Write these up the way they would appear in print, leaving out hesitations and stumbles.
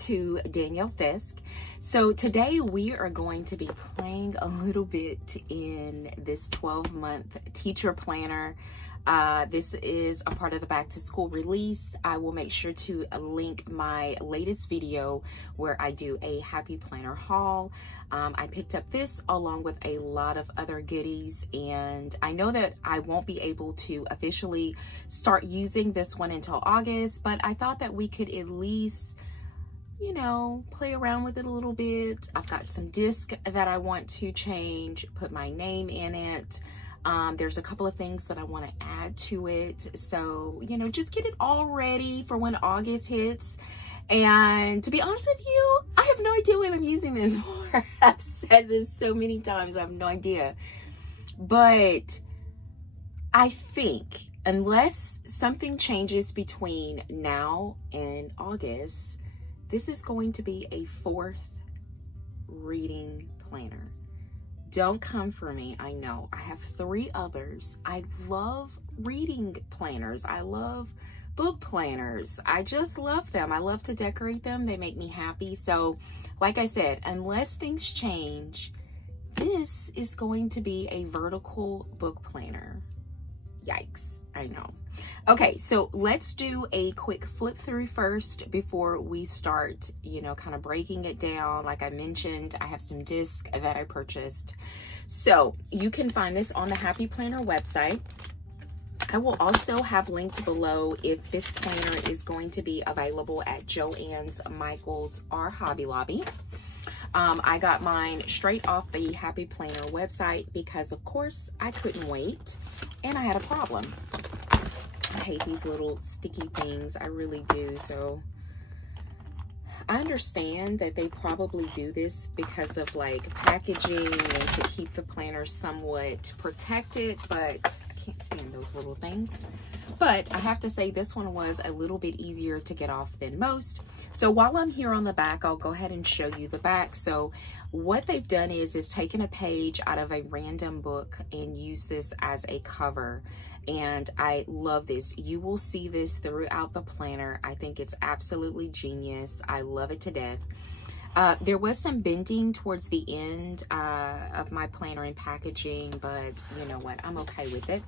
to Danielle's Desk. So today we are going to be playing a little bit in this 12-month teacher planner. This is a part of the back to school release. I will make sure to link my latest video where I do a happy planner haul. I picked up this along with a lot of other goodies, and I know that I won't be able to officially start using this one until August, but I thought that we could at least, you know, play around with it a little bit. I've got some disc that I want to change, put my name in it. There's a couple of things that I want to add to it. So, you know, just get it all ready for when August hits. And to be honest with you, I have no idea what I'm using this for. I've said this so many times, I have no idea. But I think unless something changes between now and August, this is going to be a 4th reading planner. Don't come for me. I know I have 3 others. I love reading planners. I love book planners. I just love them. I love to decorate them. They make me happy. So like I said, unless things change, this is going to be a vertical book planner. Yikes. I know. Okay, so let's do a quick flip through first before we start, you know, kind of breaking it down. Like I mentioned, I have some discs that I purchased. So you can find this on the Happy Planner website. I will also have linked below if this planner is going to be available at Joann's, Michael's, or Hobby Lobby. I got mine straight off the Happy Planner website because, of course, I couldn't wait and I had a problem. I hate these little sticky things. I really do. So I understand that they probably do this because of like packaging and to keep the planner somewhat protected, but I can't stand those little things. But I have to say this one was a little bit easier to get off than most. So while I'm here on the back, I'll go ahead and show you the back. So what they've done is taken a page out of a random book and used this as a cover. And I love this. You will see this throughout the planner. I think it's absolutely genius. I love it to death. There was some bending towards the end of my planner and packaging, but you know what? I'm okay with it.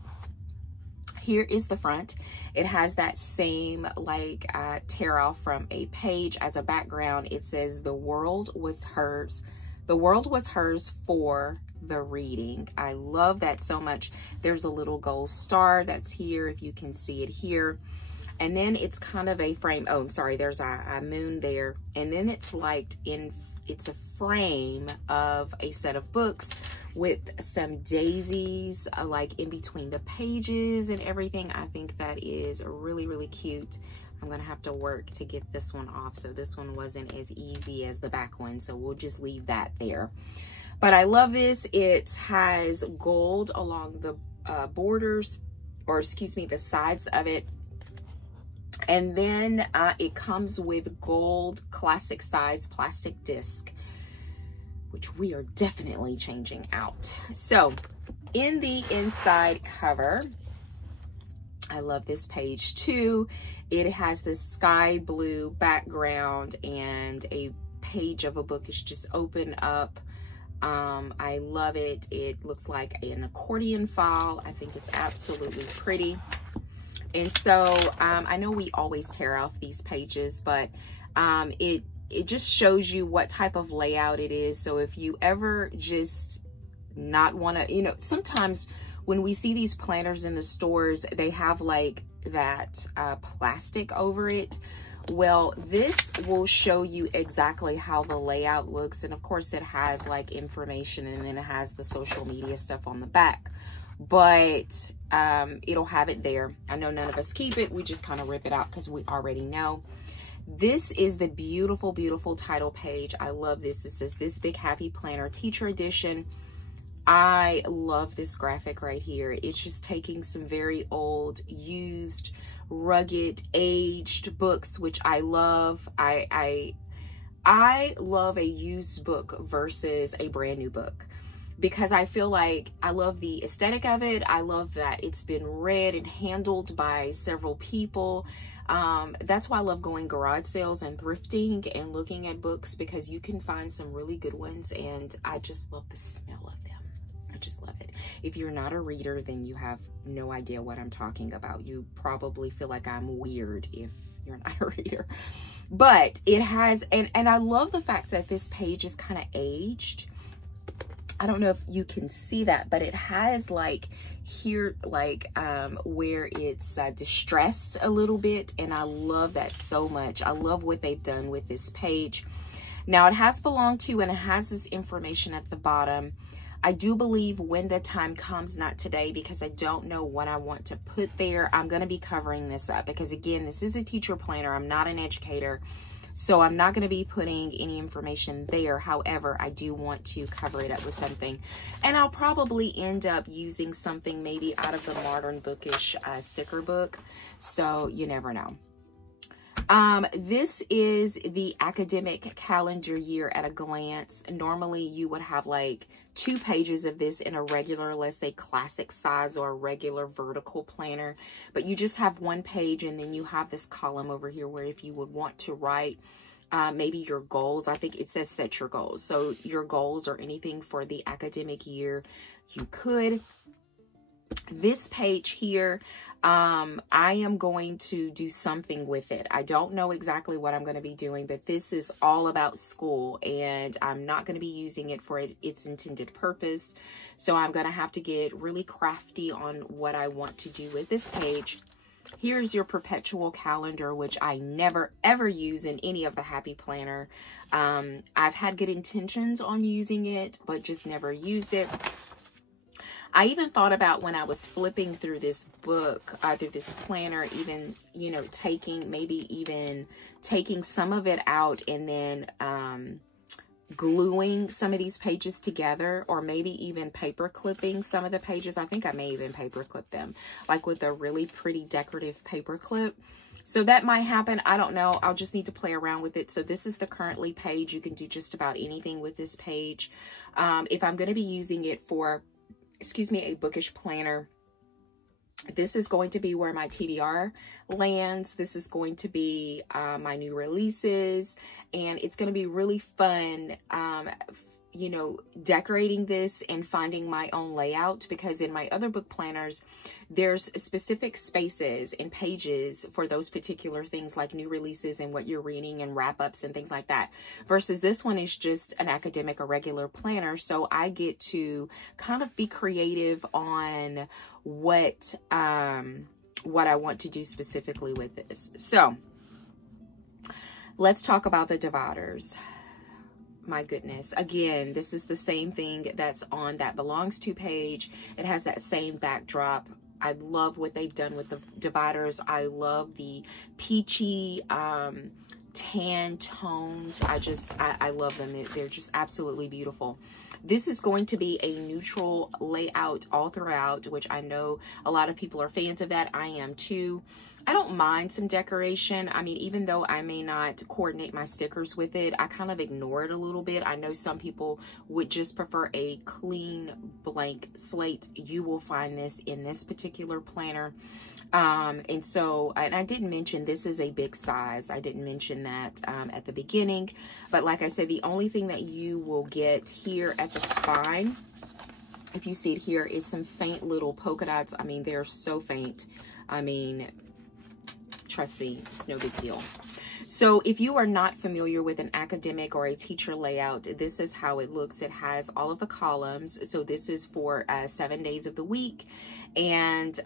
Here is the front. It has that same like tear off from a page as a background. It says the world was hers. The world was hers for the reading. I love that so much. There's a little gold star that's here, if you can see it here. And then it's kind of a frame. Oh, I'm sorry, there's a moon there. And then it's like it's a frame of a set of books with some daisies like in between the pages and everything. I think that is really, really cute. I'm gonna have to work to get this one off. So this one wasn't as easy as the back one. So we'll just leave that there. But I love this. It has gold along the borders, or excuse me, the sides of it. And then it comes with gold classic size plastic disc, which we are definitely changing out. So in the inside cover, I love this page too. It has this sky blue background and a page of a book is just open up. I love it. It looks like an accordion file. I think it's absolutely pretty. And so I know we always tear off these pages, but it just shows you what type of layout it is. So if you ever just not want to, you know, sometimes when we see these planners in the stores, they have like that plastic over it. Well, this will show you exactly how the layout looks. And of course it has like information, and then it has the social media stuff on the back, but it'll have it there. I know none of us keep it. We just kind of rip it out because we already know. This is the beautiful, beautiful title page. I love this. It says This Big Happy Planner Teacher Edition. I love this graphic right here. It's just taking some very old, used, rugged, aged books, which I love. I love a used book versus a brand new book, because I feel like I love the aesthetic of it. I love that it's been read and handled by several people. That's why I love going garage sales and thrifting and looking at books, because you can find some really good ones, and I just love the smell of them. I just love it. If you're not a reader, then you have no idea what I'm talking about. You probably feel like I'm weird if you're not a reader. But it has, and I love the fact that this page is kind of aged. I don't know if you can see that, but it has like here, like where it's distressed a little bit. And I love that so much. I love what they've done with this page. Now it has belonged to, and it has this information at the bottom. I do believe when the time comes, not today, because I don't know what I want to put there, I'm going to be covering this up, because again, this is a teacher planner. I'm not an educator. So I'm not going to be putting any information there. However, I do want to cover it up with something. And I'll probably end up using something maybe out of the Modern Bookish sticker book. So you never know. This is the academic calendar year at a glance. Normally you would have like 2 pages of this in a regular, let's say classic size or a regular vertical planner, but you just have 1 page, and then you have this column over here where if you would want to write maybe your goals, I think it says set your goals. So your goals or anything for the academic year, you could. This page here, I am going to do something with it. I don't know exactly what I'm going to be doing, but this is all about school, and I'm not going to be using it for its intended purpose. So I'm going to have to get really crafty on what I want to do with this page. Here's your perpetual calendar, which I never ever use in any of the Happy Planner. I've had good intentions on using it, but just never used it. I even thought about, when I was flipping through this book, through this planner, even, you know, maybe even taking some of it out and then gluing some of these pages together, or maybe even paper clipping some of the pages. I think I may even paper clip them, like with a really pretty decorative paper clip. So that might happen. I don't know. I'll just need to play around with it. So this is the currently page. You can do just about anything with this page. If I'm going to be using it for, a bookish planner, this is going to be where my TBR lands. This is going to be my new releases, and it's going to be really fun, you know, decorating this and finding my own layout, because in my other book planners, there's specific spaces and pages for those particular things, like new releases and what you're reading and wrap-ups and things like that, versus this one is just an academic or regular planner. So I get to kind of be creative on what I want to do specifically with this. So let's talk about the dividers. My goodness. Again, this is the same thing that's on That Belongs To page. It has that same backdrop. I love what they've done with the dividers. I love the peachy tan tones. I love them. They're just absolutely beautiful. This is going to be a neutral layout all throughout, which I know a lot of people are fans of that. I am too. I don't mind some decoration. I mean, even though I may not coordinate my stickers with it, I kind of ignore it a little bit. I know some people would just prefer a clean blank slate. You will find this in this particular planner. And I didn't mention this is a big size. I didn't mention that at the beginning. But like I said, the only thing that you will get here at the spine, if you see it here, is some faint little polka dots. I mean, they're so faint. I mean, trust me, it's no big deal. So if you are not familiar with an academic or a teacher layout, this is how it looks. It has all of the columns. So this is for 7 days of the week, and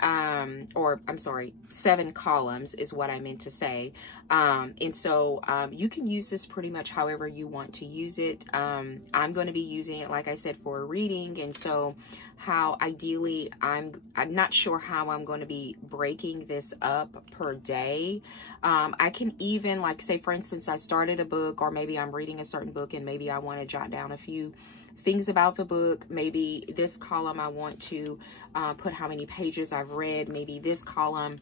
or I'm sorry, 7 columns is what I meant to say. You can use this pretty much however you want to use it. I'm going to be using it, like I said, for reading, and so how ideally I'm not sure how I'm going to be breaking this up per day. I can even, like, say for instance, I started a book, or maybe I'm reading a certain book and maybe I want to jot down a few things about the book. Maybe this column I want to put how many pages I've read. Maybe this column,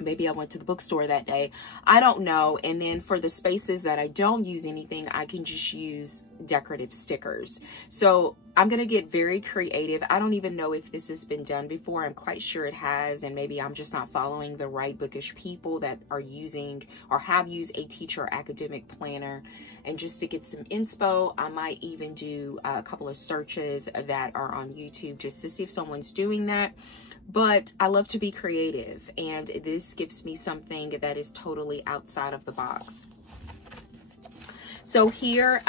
maybe I went to the bookstore that day. I don't know. And then for the spaces that I don't use anything, I can just use decorative stickers. So I'm going to get very creative. I don't even know if this has been done before. I'm quite sure it has, and maybe I'm just not following the right bookish people that are using or have used a teacher academic planner. And just to get some inspo, I might even do a couple of searches that are on YouTube just to see if someone's doing that. But I love to be creative, and this gives me something that is totally outside of the box. So here,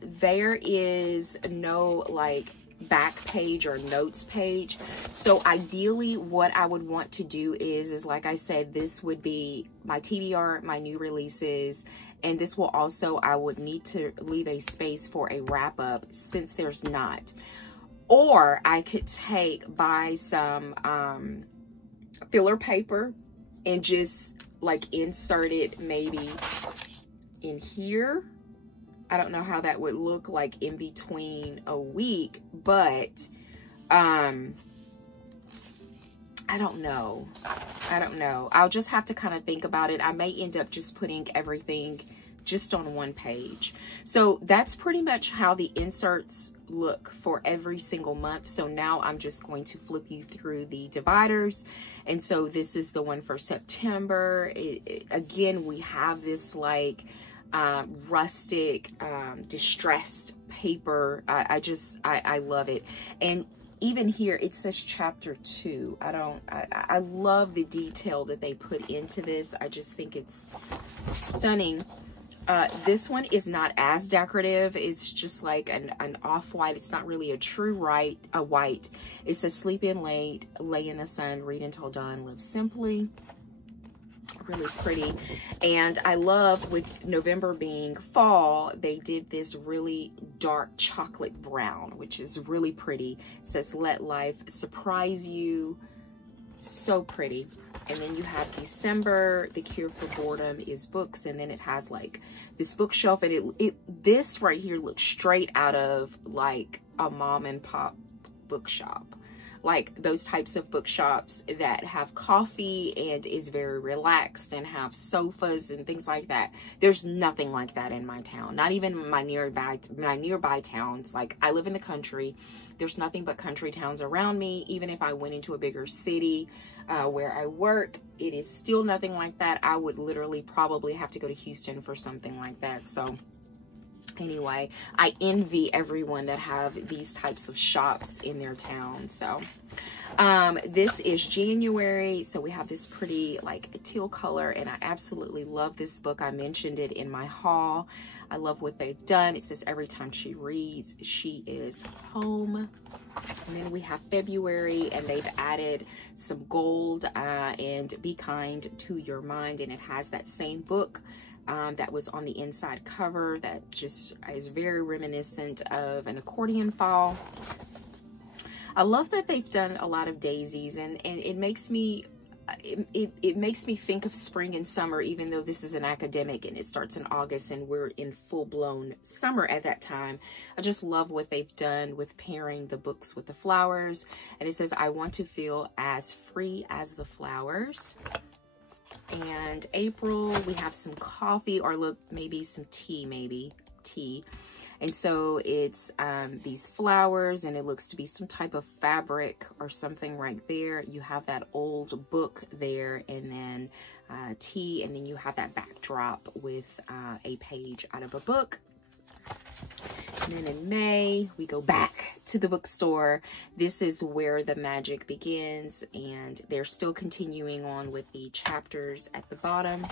there is no like back page or notes page. So ideally what I would want to do is like I said, this would be my TBR, my new releases, and this will also, I would need to leave a space for a wrap up since there's not. Or I could buy some filler paper and just like insert it maybe in here. I don't know how that would look like in between a week, but I don't know. I'll just have to kind of think about it. I may end up just putting everything just on one page. So that's pretty much how the inserts look for every single month. So now I'm just going to flip you through the dividers. And so this is the one for September. Again, we have this like rustic, distressed paper. I love it. And even here, it says chapter 2. I love the detail that they put into this. I just think it's stunning. This one is not as decorative. It's just like an off-white. It's not really a true white. It says sleep in late, lay in the sun, read until dawn, live simply. Really pretty. And I love, with November being fall, they did this really dark chocolate brown, which is really pretty. It says let life surprise you. So pretty. And then you have December, the cure for boredom is books, and then it has like this bookshelf, and this right here looks straight out of like a mom and pop bookshop, like those types of bookshops that have coffee and is very relaxed and have sofas and things like that. There's nothing like that in my town, not even my nearby towns. Like, I live in the country. There's nothing but country towns around me. Even if I went into a bigger city where I work, it is still nothing like that. I would literally probably have to go to Houston for something like that. So anyway, I envy everyone that have these types of shops in their town. So this is January. So we have this pretty like teal color, and I absolutely love this book. I mentioned it in my haul. I love what they've done. It says every time she reads, she is home. And then we have February, and they've added some gold and be kind to your mind. And it has that same book that was on the inside cover that just is very reminiscent of an accordion file. I love that they've done a lot of daisies, and it makes me it makes me think of spring and summer, even though this is an academic and it starts in August and we're in full-blown summer at that time. I just love what they've done with pairing the books with the flowers. And it says, I want to feel as free as the flowers. And April, we have some coffee, or look, maybe some tea, And so it's these flowers, and it looks to be some type of fabric or something right there. You have that old book there, and then tea, and then you have that backdrop with a page out of a book. And then in May, we go back to the bookstore. This is where the magic begins, and they're still continuing on with the chapters at the bottom.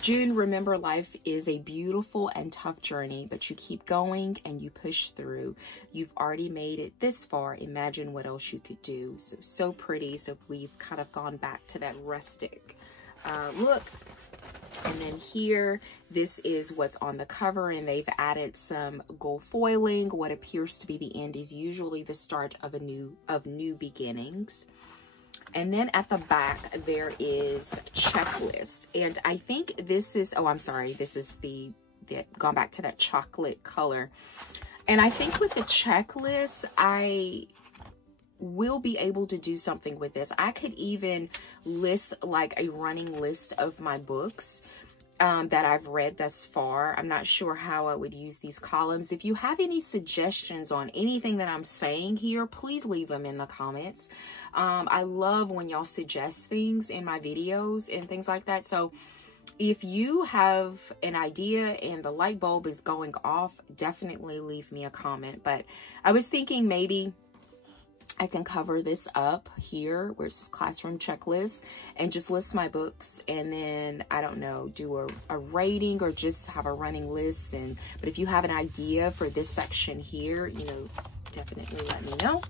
June, remember, life is a beautiful and tough journey, but you keep going and you push through. You've already made it this far. Imagine what else you could do. So pretty. So we've kind of gone back to that rustic look. And then here, this is what's on the cover, and they've added some gold foiling. What appears to be the end is usually the start of new beginnings. And then at the back, there is checklist. And I think this is, oh, I'm sorry, this is the gone back to that chocolate color. And I think with the checklist, I will be able to do something with this. I could even list like a running list of my books that I've read thus far. I'm not sure how I would use these columns. If you have any suggestions on anything that I'm saying here, please leave them in the comments. I love when y'all suggest things in my videos and things like that. So if you have an idea and the light bulb is going off, definitely leave me a comment. But I was thinking maybe I can cover this up here where it says classroom checklist and just list my books, and then I don't know, do a rating or just have a running list. But if you have an idea for this section here, you know, definitely let me know.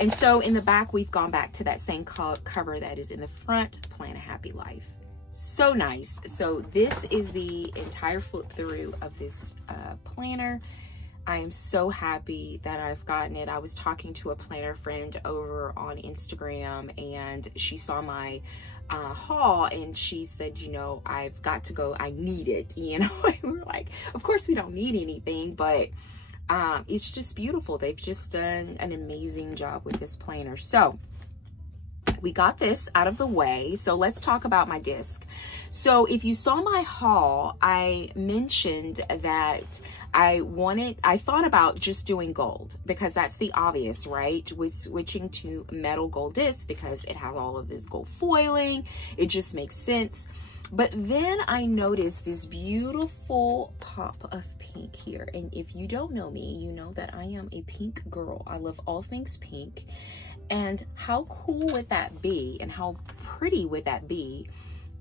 And so in the back, we've gone back to that same cover that is in the front, Plan a Happy Life. So nice. So this is the entire flip through of this planner. I am so happy that I've gotten it. I was talking to a planner friend over on Instagram, and she saw my haul, and she said, you know, I've got to go. I need it, you know. And we were like, of course we don't need anything, but it's just beautiful. They've just done an amazing job with this planner. So we got this out of the way. So let's talk about my disc. So if you saw my haul, I mentioned that I thought about just doing gold because that's the obvious, right? With switching to metal gold disc because it has all of this gold foiling. It just makes sense. But then I noticed this beautiful pop of pink here. And if you don't know me, you know that I am a pink girl. I love all things pink. And how cool would that be, and how pretty would that be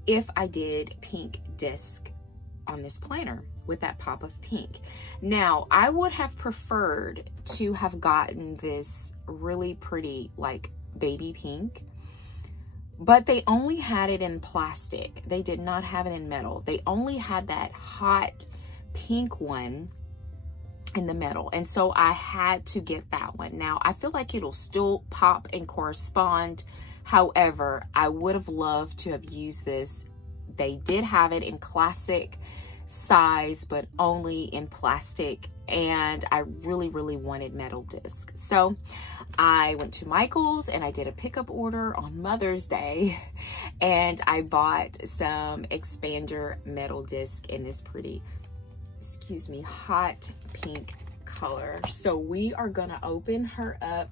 if I did pink disc on this planner with that pop of pink? Now, I would have preferred to have gotten this really pretty, like, baby pink, but they only had it in plastic. They did not have it in metal. They only had that hot pink one in the metal, and so I had to get that one. Now I feel like it'll still pop and correspond. However, I would have loved to have used this. They did have it in classic size, but only in plastic, and I really wanted metal disc. So I went to Michael's and I did a pickup order on Mother's Day, and I bought some expander metal disc in this pretty, excuse me, hot pink color. So we are gonna open her up,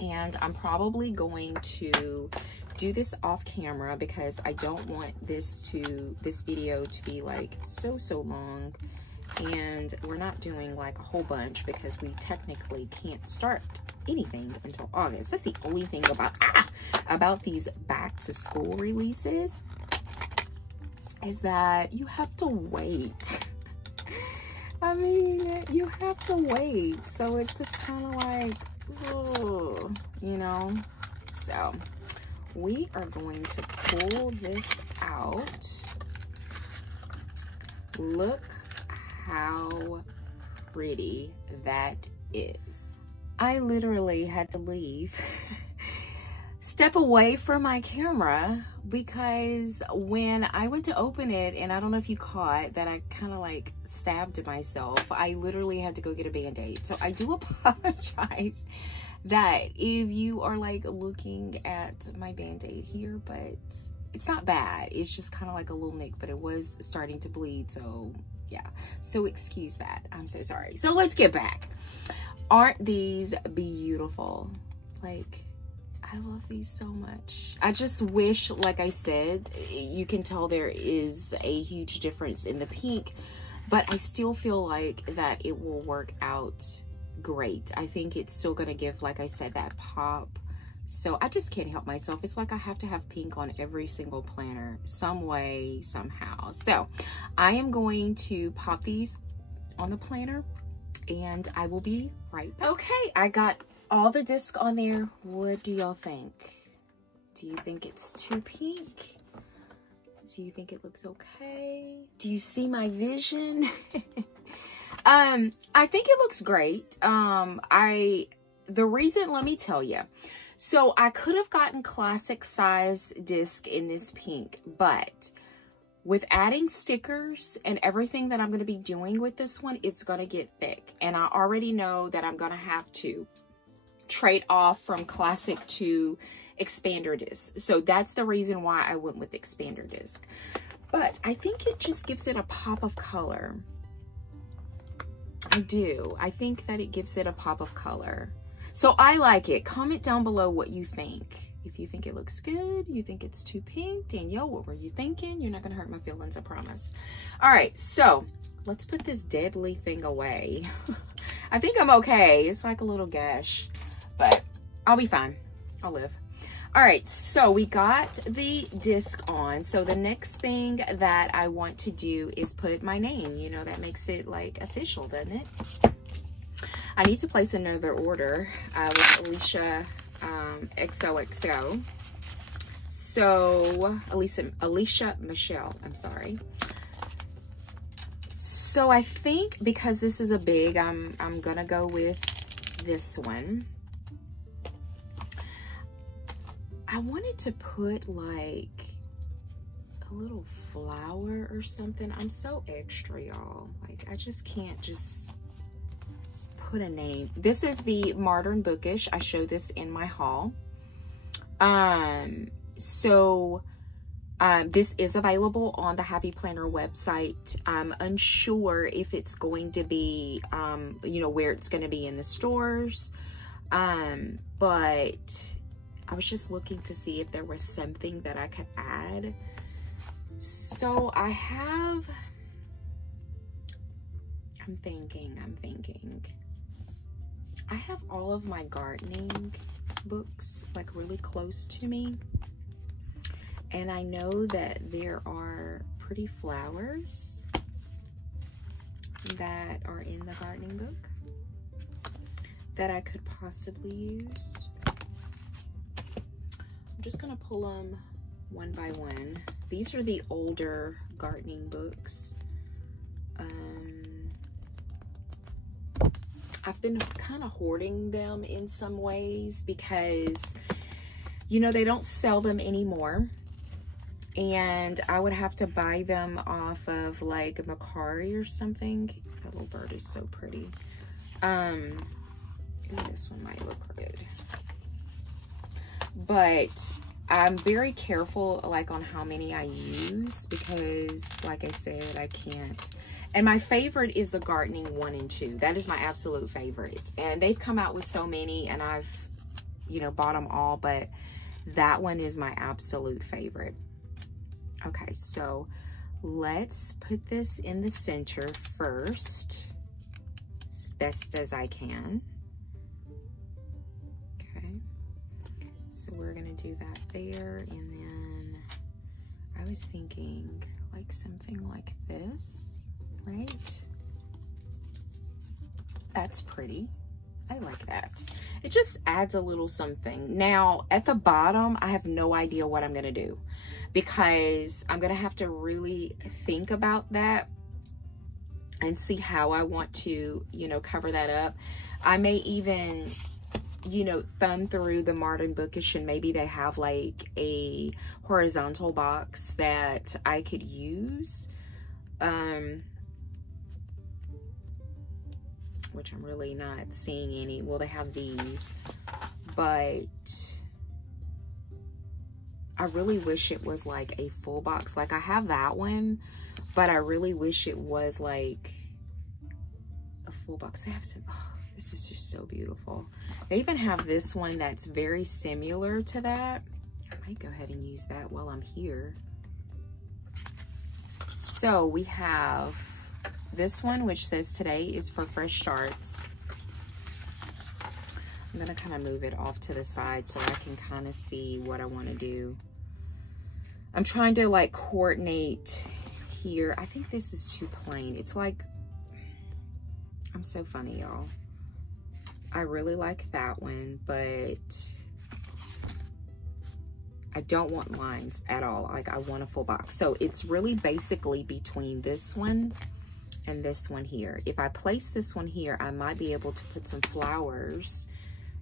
and I'm probably going to do this off camera because I don't want this video to be like so long, and we're not doing like a whole bunch because we technically can't start anything until August. That's the only thing about these back to school releases, is that you have to wait. I mean, you have to wait. So it's just kind of like, oh, you know. So we are going to pull this out. Look how pretty that is. I literally had to leave, step away from my camera, because when I went to open it, and I don't know if you caught that I kind of like stabbed myself, I literally had to go get a Band-Aid. So I do apologize that if you are like looking at my Band-Aid here, but it's not bad. It's just kind of like a little nick, but it was starting to bleed. So yeah, so excuse that. I'm so sorry. So let's get back. Aren't these beautiful? Like, I love these so much. I just wish, like I said, you can tell there is a huge difference in the pink, but I still feel like that it will work out great. I think it's still gonna give, like I said, that pop. So I just can't help myself. It's like I have to have pink on every single planner, some way, somehow. So I am going to pop these on the planner, and I will be right back. Okay, I got all the disc on there. What do y'all think? Do you think it's too pink? Do you think it looks okay? Do you see my vision? I think it looks great. The reason, let me tell you. So I could have gotten classic size disc in this pink, but with adding stickers and everything that I'm going to be doing with this one, it's going to get thick. And I already know that I'm going to have to trade off from classic to expander disc. So that's the reason why I went with expander disc. But I think it just gives it a pop of color. I do. I think that it gives it a pop of color. So I like it. Comment down below what you think. If you think it looks good, you think it's too pink. Danielle, what were you thinking? You're not going to hurt my feelings, I promise. All right, so let's put this deadly thing away. I think I'm okay. It's like a little gash, but I'll be fine. I'll live. All right, so we got the disc on. So the next thing that I want to do is put my name. You know, that makes it like official, doesn't it? I need to place another order with Alicia XOXO. So Alicia Michelle, I'm sorry. So I think because this is a big, I'm gonna go with this one. I wanted to put like a little flower or something. I'm so extra, y'all. Like, I just can't just put a name. This is the Modern Bookish. I show this in my haul. This is available on the Happy Planner website. I'm unsure if it's going to be, you know, where it's going to be in the stores. But I was just looking to see if there was something that I could add. So I have, I'm thinking. I have all of my gardening books like really close to me. And I know that there are pretty flowers that are in the gardening book that I could possibly use. I'm just gonna pull them one by one. These are the older gardening books. I've been kind of hoarding them in some ways because, you know, they don't sell them anymore. And I would have to buy them off of like Macari or something. That little bird is so pretty. Ooh, this one might look good. But I'm very careful like on how many I use because like I said, I can't. And my favorite is the gardening 1 and 2. That is my absolute favorite. And they've come out with so many and I've, you know, bought them all, but that one is my absolute favorite. Okay, so let's put this in the center first, as best as I can. Okay, so we're gonna do that there, and then I was thinking like something like this, right? That's pretty. I like that. It just adds a little something. Now, at the bottom, I have no idea what I'm gonna do because I'm gonna have to really think about that and see how I want to, you know, cover that up. I may even, you know, thumb through the Modern Bookish and maybe they have like a horizontal box that I could use. Which I'm really not seeing any. Well, they have these, but I really wish it was like a full box. Like I have that one, but I really wish it was like a full box. They have some, oh, this is just so beautiful. They even have this one that's very similar to that. I might go ahead and use that while I'm here. So we have this one, which says today is for fresh starts. I'm gonna kind of move it off to the side so I can kind of see what I want to do. I'm trying to like coordinate here. I think this is too plain. It's like, I'm so funny, y'all. I really like that one, but I don't want lines at all. Like I want a full box. So it's really basically between this one and this one here. If I place this one here, I might be able to put some flowers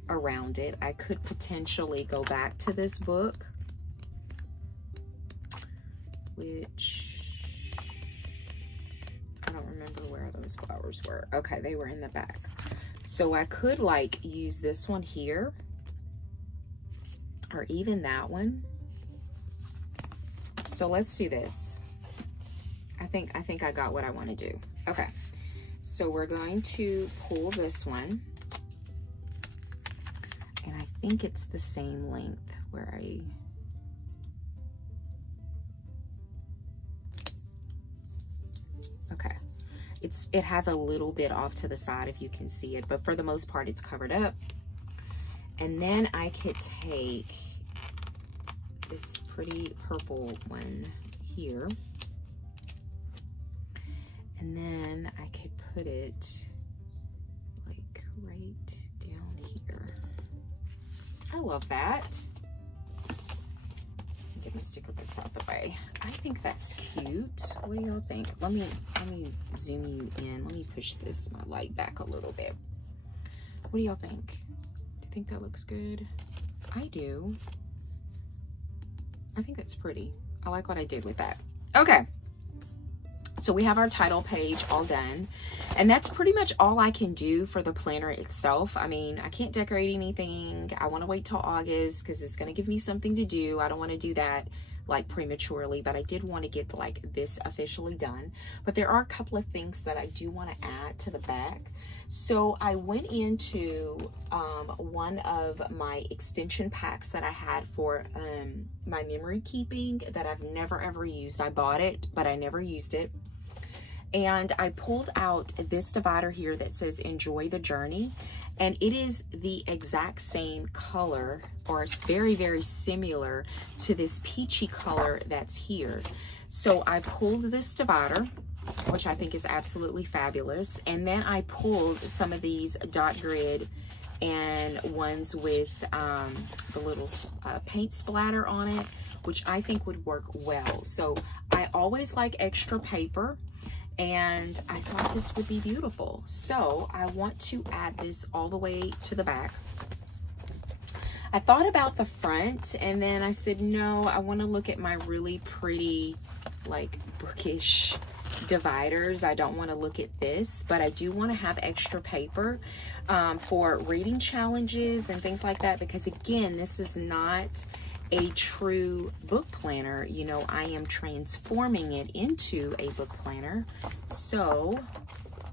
around it. I could potentially go back to this book, which I don't remember where those flowers were. Okay, they were in the back. So I could like use this one here or even that one. So let's do this. I think I got what I want to do. Okay, so we're going to pull this one, and I think it's the same length where okay, it has a little bit off to the side if you can see it, but for the most part it's covered up. And then I could take this pretty purple one here, and then I could put it like right down here. I love that. Get my sticker bits out the way. I think that's cute. What do y'all think? Let me zoom you in. Let me push my light back a little bit. What do y'all think? Do you think that looks good? I do. I think that's pretty. I like what I did with that. Okay. So we have our title page all done, and that's pretty much all I can do for the planner itself. I mean, I can't decorate anything. I want to wait till August because it's going to give me something to do. I don't want to do that like prematurely, but I did want to get like this officially done. But there are a couple of things that I do want to add to the back. So I went into one of my extension packs that I had for my memory keeping that I've never ever used. I bought it, but I never used it. And I pulled out this divider here that says enjoy the journey, and it is the exact same color, or it's very, very similar to this peachy color that's here. So I pulled this divider, which I think is absolutely fabulous, and then I pulled some of these dot grid and ones with the little paint splatter on it, which I think would work well. So I always like extra paper, and I thought this would be beautiful. So I want to add this all the way to the back. I thought about the front, and then I said, no, I want to look at my really pretty, like, bookish dividers. I don't want to look at this, but I do want to have extra paper for reading challenges and things like that, because again, this is not a true book planner. You know, I am transforming it into a book planner, so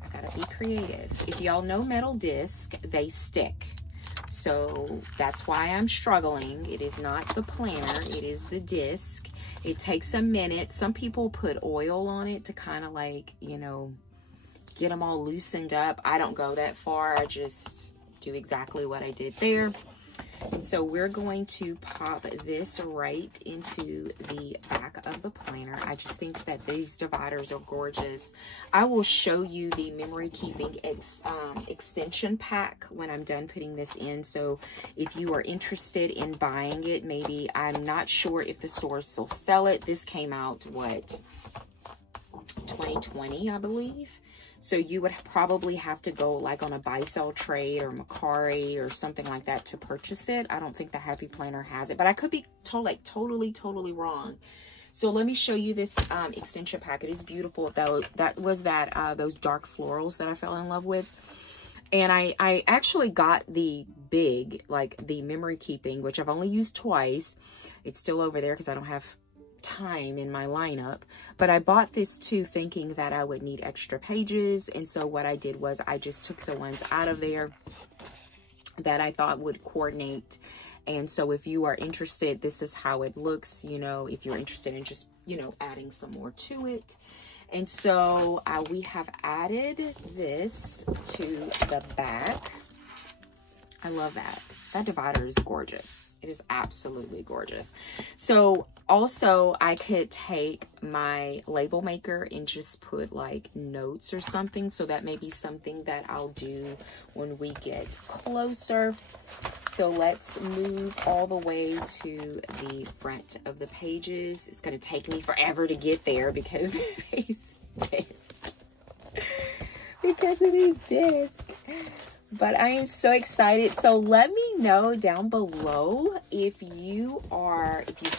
I gotta be creative. If y'all know metal disc, they stick, so that's why I'm struggling. It is not the planner, it is the disc. It takes a minute. Some people put oil on it to kind of like, you know, get them all loosened up. I don't go that far. I just do exactly what I did there. And so we're going to pop this right into the back of the planner. I just think that these dividers are gorgeous. I will show you the memory keeping extension pack when I'm done putting this in. So if you are interested in buying it, maybe, I'm not sure if the stores still sell it. This came out, what, 2020, I believe. So you would probably have to go like on a buy sell trade or Macari or something like that to purchase it. I don't think the Happy Planner has it, but I could be totally wrong. So let me show you this extension pack. It is beautiful. That was those dark florals that I fell in love with. And I actually got the big, like the memory keeping, which I've only used twice. It's still over there because I don't have time in my lineup, but I bought this too thinking that I would need extra pages. And so what I did was I just took the ones out of there that I thought would coordinate. And so if you are interested, this is how it looks, you know, if you're interested in just, you know, adding some more to it. And so we have added this to the back. I love that. That divider is gorgeous. It is absolutely gorgeous. So also I could take my label maker and just put like notes or something. So that may be something that I'll do when we get closer. So let's move all the way to the front of the pages. It's going to take me forever to get there because because of these discs. But I am so excited. So let me know down below if you've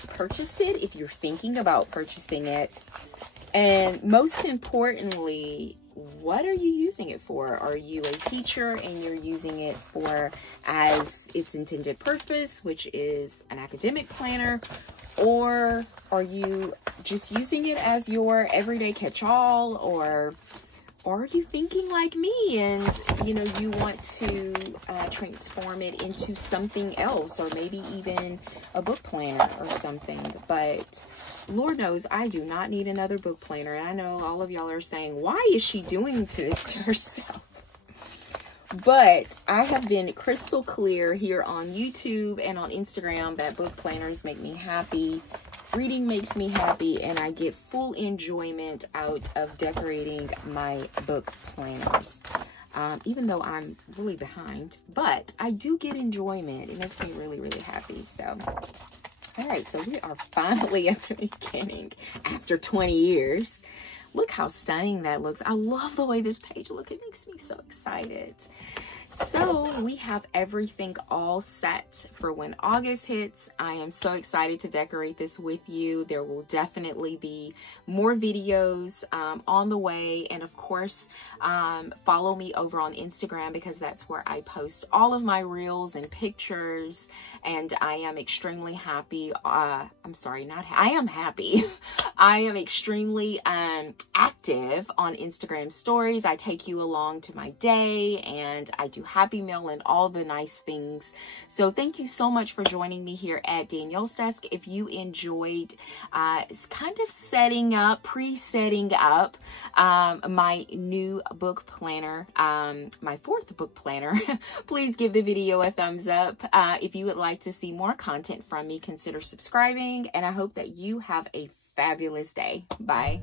purchased it, if you're thinking about purchasing it. And most importantly, what are you using it for? Are you a teacher and you're using it for as its intended purpose, which is an academic planner? Or are you just using it as your everyday catch-all? Or are you thinking like me and, you know, you want to transform it into something else, or maybe even a book planner or something? But Lord knows I do not need another book planner. And I know all of y'all are saying, why is she doing this to herself? But I have been crystal clear here on YouTube and on Instagram that book planners make me happy. Reading makes me happy, and I get full enjoyment out of decorating my book planners. Even though I'm really behind, but I do get enjoyment. It makes me really, really happy. So, all right, so we are finally at the beginning after 20 years. Look how stunning that looks. I love the way this page looks. It makes me so excited. So we have everything all set for when August hits. I am so excited to decorate this with you. There will definitely be more videos on the way. And of course, follow me over on Instagram, because that's where I post all of my reels and pictures. And I am extremely happy. I am happy. I am extremely active on Instagram stories. I take you along to my day, and I do Happy Mail and all the nice things. So thank you so much for joining me here at Danielle's Desk. If you enjoyed kind of pre-setting up my new book planner, my fourth book planner, please give the video a thumbs up. If you would like to see more content from me, consider subscribing, and I hope that you have a fabulous day. Bye.